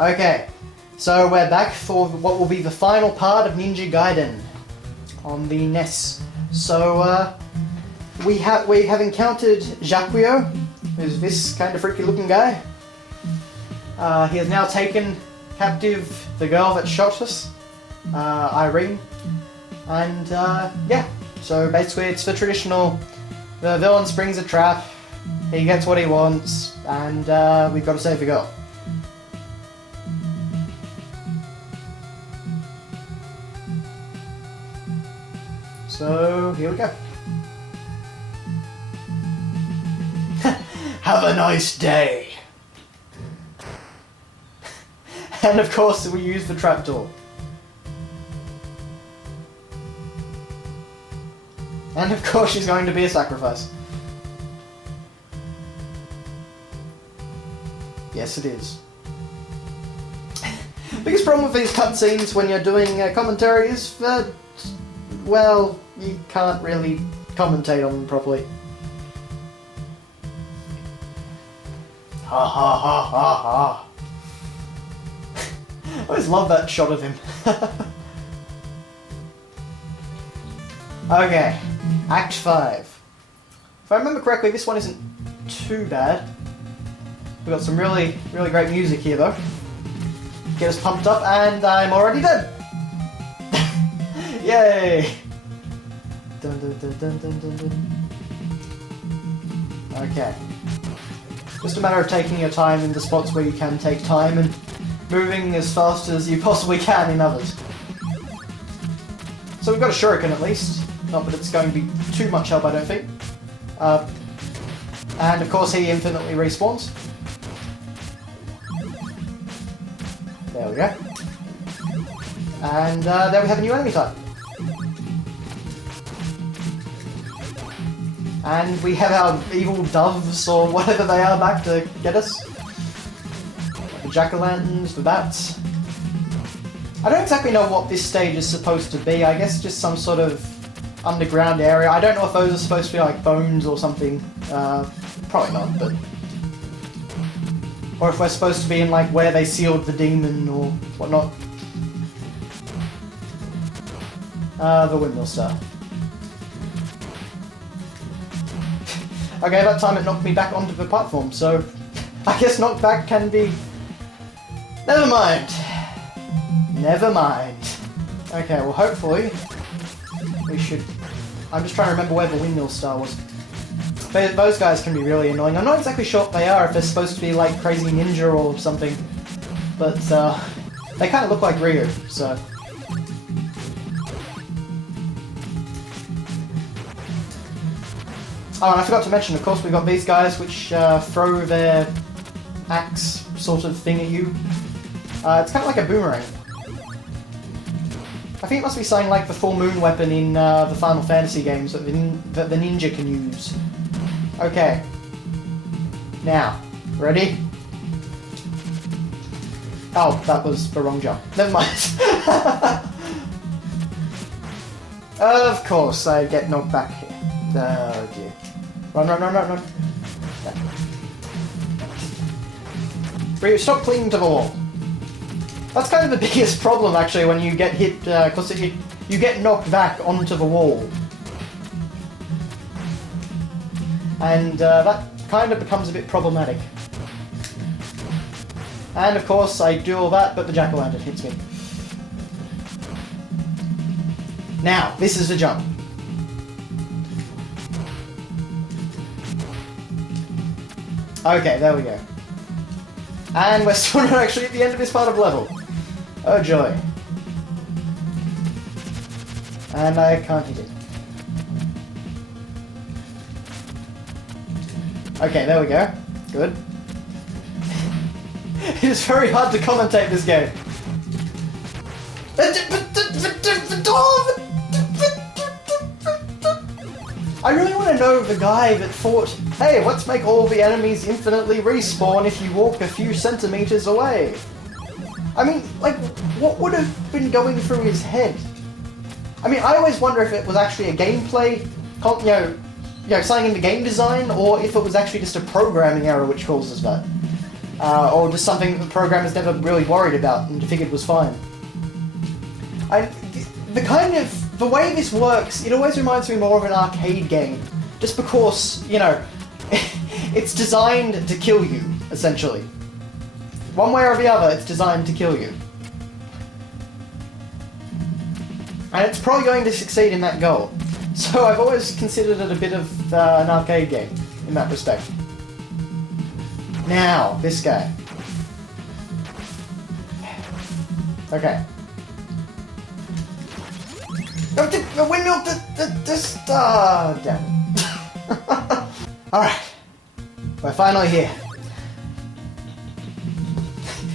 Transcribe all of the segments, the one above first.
Okay, so we're back for what will be the final part of Ninja Gaiden on the NES. So we have encountered Jaquio, who's this kind of freaky looking guy. He has now taken captive the girl that shot us, Irene, and yeah. So basically, it's the traditional: the villain springs a trap, he gets what he wants, and we've got to save the girl. So, here we go. Have a nice day! And of course, we use the trapdoor. And of course, she's going to be a sacrifice. Yes, it is. Biggest problem with these cutscenes when you're doing commentary is that, well, you can't really commentate on them properly. Ha ha ha ha ha. I always love that shot of him. Okay, Act 5. If I remember correctly, this one isn't too bad. We've got some really great music here though. Get us pumped up, and I'm already dead! Yay! Dun, dun, dun, dun, dun, dun, dun. Okay. Just a matter of taking your time in the spots where you can take time and moving as fast as you possibly can in others. So we've got a shuriken at least. Not that it's going to be too much help, I don't think. And of course he infinitely respawns. There we go. And there we have a new enemy type. And we have our evil doves, or whatever they are, back to get us. The jack-o'-lanterns, the bats. I don't exactly know what this stage is supposed to be. I guess just some sort of underground area. I don't know if those are supposed to be like bones or something. Probably not, but... Or if we're supposed to be in like where they sealed the demon or whatnot. The windmill star. Okay, that time it knocked me back onto the platform, so I guess knockback can be... Never mind. Never mind. Okay, well hopefully we should... I'm just trying to remember where the windmill star was. Those guys can be really annoying. I'm not exactly sure what they are, if they're supposed to be like crazy ninja or something. But they kind of look like Ryu, so... Oh, and I forgot to mention, of course, we've got these guys which throw their axe sort of thing at you. It's kind of like a boomerang. I think it must be something like the full moon weapon in the Final Fantasy games that the ninja can use. Okay. Now, ready? Oh, that was the wrong jump. Never mind. Of course, I get knocked back here. Oh dear. Run, run, run, run, run. Ryu, stop clinging to the wall. That's kind of the biggest problem, actually, when you get hit, because you get knocked back onto the wall. And that kind of becomes a bit problematic. And of course, I do all that, but the jack-o'-lantern hits me. Now, this is the jump. Okay, there we go. And we're still not actually at the end of this part of the level. Oh joy. And I can't hit it. Okay, there we go. Good. It is very hard to commentate this game. I really want to know the guy that thought, hey, let's make all the enemies infinitely respawn if you walk a few centimeters away. I mean, like, what would have been going through his head? I mean, I always wonder if it was actually a gameplay, something in the game design, or if it was actually just a programming error which causes that. or just something that the programmers never really worried about and figured was fine. The way this works, it always reminds me more of an arcade game, just because, you know, it's designed to kill you, essentially. One way or the other, it's designed to kill you. And it's probably going to succeed in that goal. So I've always considered it a bit of an arcade game, in that respect. Now, this guy. Okay. The windmill, damn it. Alright. We're finally here.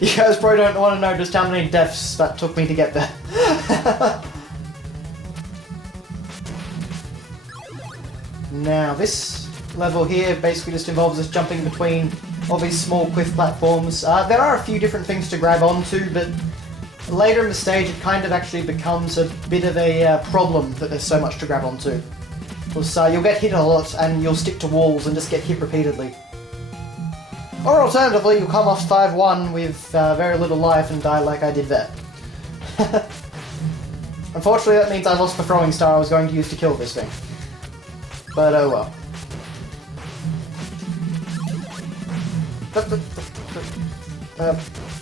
You guys probably don't want to know just how many deaths that took me to get there. Now, this level here basically just involves us jumping between all these small cliff platforms. There are a few different things to grab onto, but later in the stage it kind of actually becomes a bit of a problem that there's so much to grab onto. Because you'll get hit a lot and you'll stick to walls and just get hit repeatedly. Or alternatively, you'll come off 5-1 with very little life and die like I did there. Unfortunately, that means I lost the throwing star I was going to use to kill this thing. But oh well.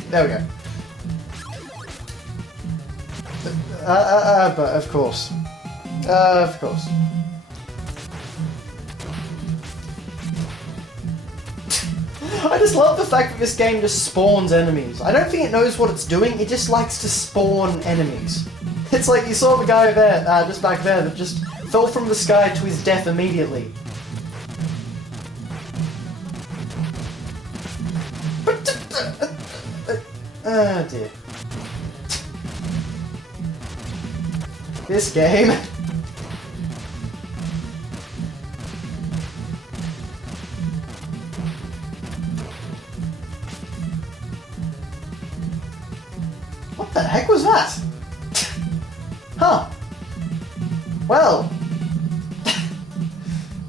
There we go. But of course. Of course. I just love the fact that this game just spawns enemies. I don't think it knows what it's doing, it just likes to spawn enemies. It's like you saw the guy there, just back there, that just fell from the sky to his death immediately. Oh dear. This game. What the heck was that? Huh. Well.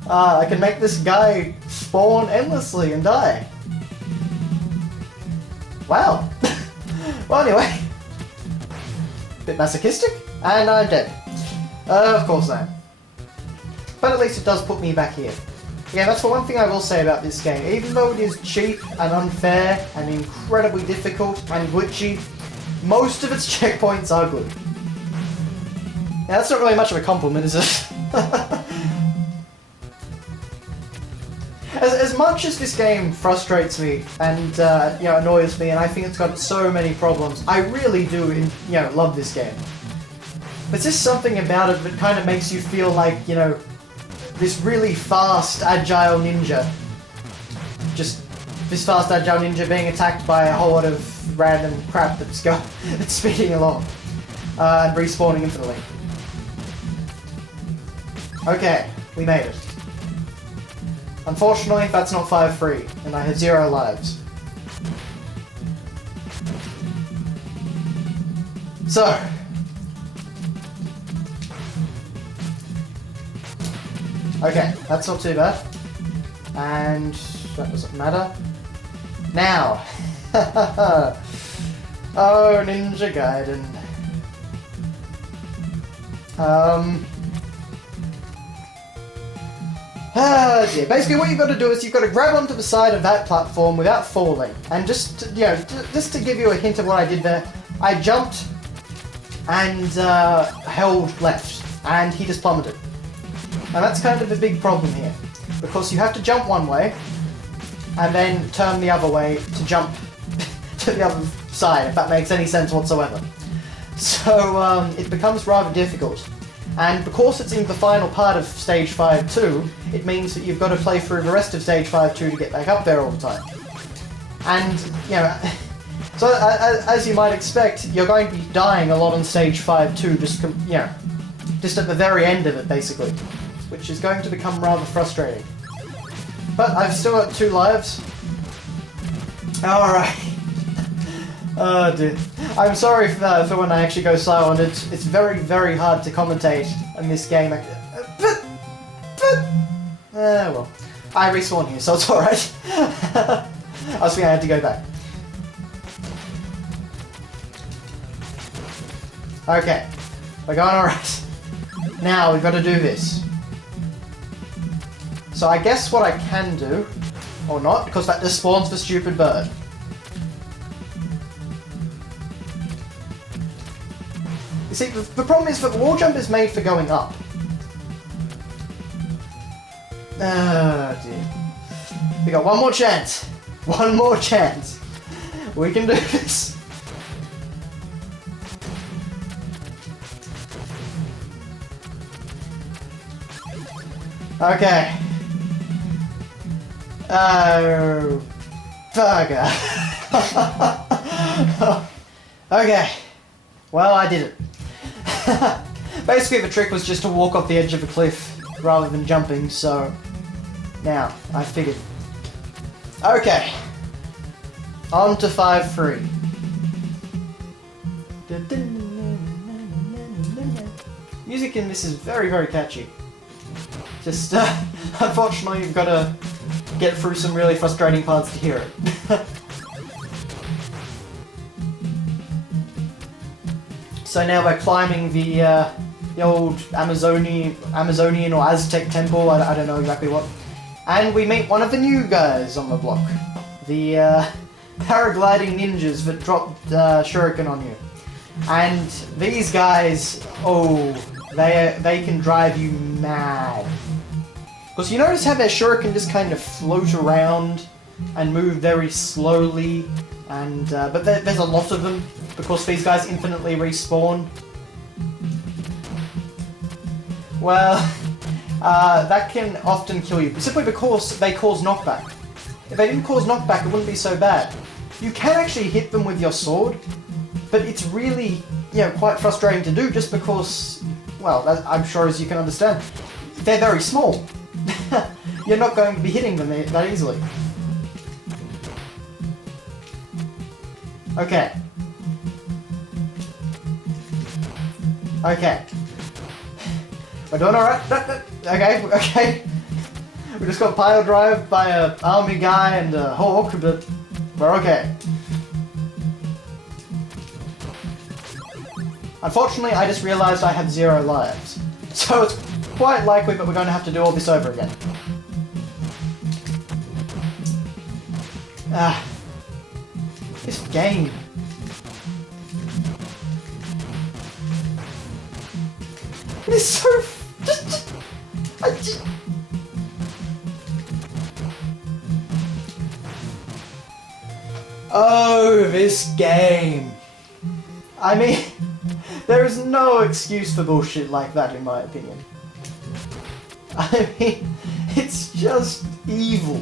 I can make this guy spawn endlessly and die. Wow. Well, anyway. Bit masochistic, and I'm dead. Of course I am. But at least it does put me back here. Yeah, that's the one thing I will say about this game. Even though it is cheap and unfair and incredibly difficult and glitchy, most of its checkpoints are good. Now, that's not really much of a compliment, is it? As much as this game frustrates me and annoys me, and I think it's got so many problems, I really do love this game. But there's something about it that kind of makes you feel like, this really fast, agile ninja. Just this fast, agile ninja being attacked by a whole lot of random crap that's speeding along and respawning infinitely. Okay, we made it. Unfortunately, that's not 5-3, and I had 0 lives. So. Okay, that's not too bad. And that doesn't matter. Now. Oh, Ninja Gaiden. Dear. Basically what you've got to do is you've got to grab onto the side of that platform without falling. And just to give you a hint of what I did there, I jumped and held left, and he just plummeted. And that's kind of a big problem here, because you have to jump one way, and then turn the other way to jump to the other side, if that makes any sense whatsoever. So it becomes rather difficult. And because it's in the final part of Stage 5-2, it means that you've got to play through the rest of Stage 5-2 to get back up there all the time. And, so as you might expect, you're going to be dying a lot on Stage 5-2, just at the very end of it, basically. Which is going to become rather frustrating. But I've still got 2 lives. Alright. Oh dear. I'm sorry for when I actually go silent. It's very, very hard to commentate in this game. Well. I respawn here, so it's alright. I was thinking I had to go back. Okay. We're going alright. Now, we've got to do this. So I guess what I can do, or not, because that just spawns the stupid bird. You see, the problem is that the wall jump is made for going up. Oh dear. We got one more chance. One more chance. We can do this. Okay. Oh, bugger. Okay. Well, I did it. Basically, the trick was just to walk off the edge of a cliff rather than jumping, so now I figured. Okay. On to 5-3. Music in this is very, very catchy. Just, unfortunately, you've got to get through some really frustrating parts to hear it. So now we're climbing the old Amazonian or Aztec temple, I don't know exactly what. And we meet one of the new guys on the block. The paragliding ninjas that drop shuriken on you. And these guys, oh, they can drive you mad. Because you notice how their shuriken just kind of float around and move very slowly, and but there's a lot of them because these guys infinitely respawn. Well, that can often kill you, simply because they cause knockback. If they didn't cause knockback, it wouldn't be so bad. You can actually hit them with your sword, but it's really, quite frustrating to do just because, well, I'm sure as you can understand, they're very small. You're not going to be hitting them that easily. Okay. Okay. We're doing alright. Okay. We just got pile drive by an army guy and a hawk, but we're okay. Unfortunately, I just realized I have 0 lives. So it's quite likely that we're going to have to do all this over again. This game. It is so... Oh, this game. I mean, there is no excuse for bullshit like that in my opinion. I mean, it's just evil.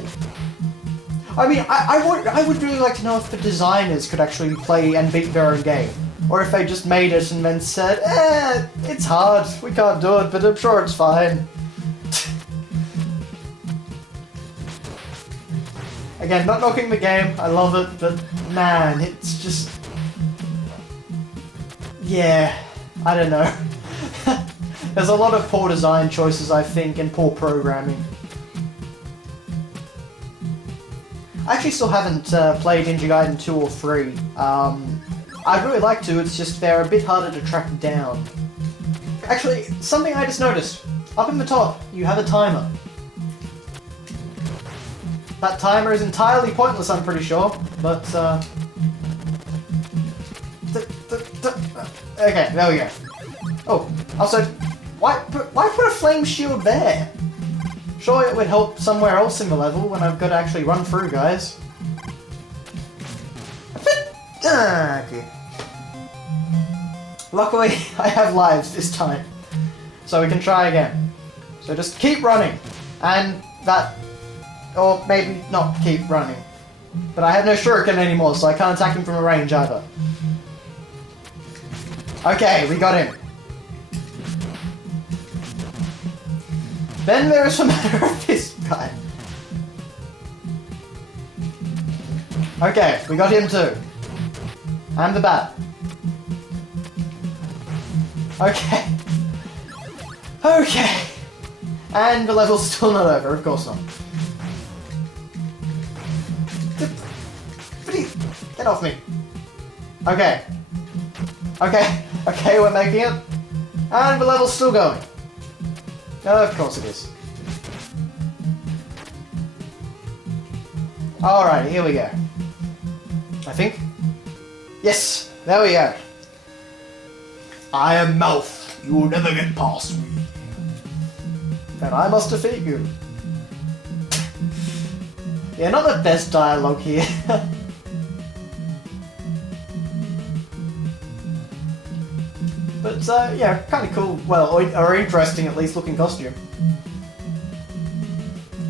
I mean, I would really like to know if the designers could actually play and beat their own game. Or if they just made it and then said, it's hard, we can't do it, but I'm sure it's fine. Again, not knocking the game, I love it, but man, it's just... Yeah, I don't know. There's a lot of poor design choices, I think, and poor programming. I actually still haven't played Ninja Gaiden 2 or 3. I'd really like to, it's just they're a bit harder to track down. Actually, something I just noticed. Up in the top, you have a timer. That timer is entirely pointless, I'm pretty sure, but okay, there we go. Oh, also, why put a flame shield there? Sure, it would help somewhere else in the level when I've got to actually run through, guys. Okay. Luckily, I have lives this time, so we can try again. So just keep running, and that, or maybe not keep running. But I have no shuriken anymore, so I can't attack him from a range either. Okay, we got him. Then there's the matter of this guy. Okay, we got him too. And the bat. Okay. Okay. And the level's still not over, of course not. Get off me. Okay. Okay. Okay, we're making it. And the level's still going. Of course it is. Alright, here we go. I think. Yes, there we go. I am Mouth. You will never get past me. And I must defeat you. Yeah, not the best dialogue here. But, yeah, kind of cool. Well, or interesting at least looking costume.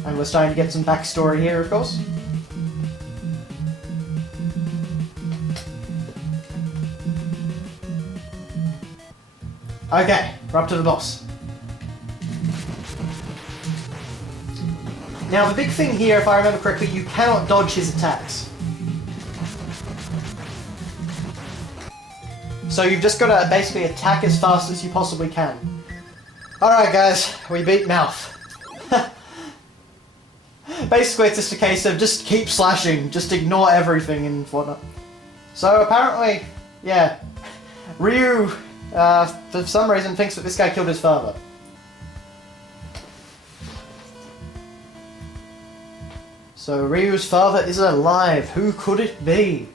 And we're starting to get some backstory here, of course. Okay, we're up to the boss. Now, the big thing here, if I remember correctly, you cannot dodge his attacks. So you've just got to basically attack as fast as you possibly can. Alright guys, we beat Mouth. Basically it's just a case of just keep slashing, just ignore everything and whatnot. So apparently, yeah, Ryu, for some reason thinks that this guy killed his father. So Ryu's father is alive. Who could it be? ...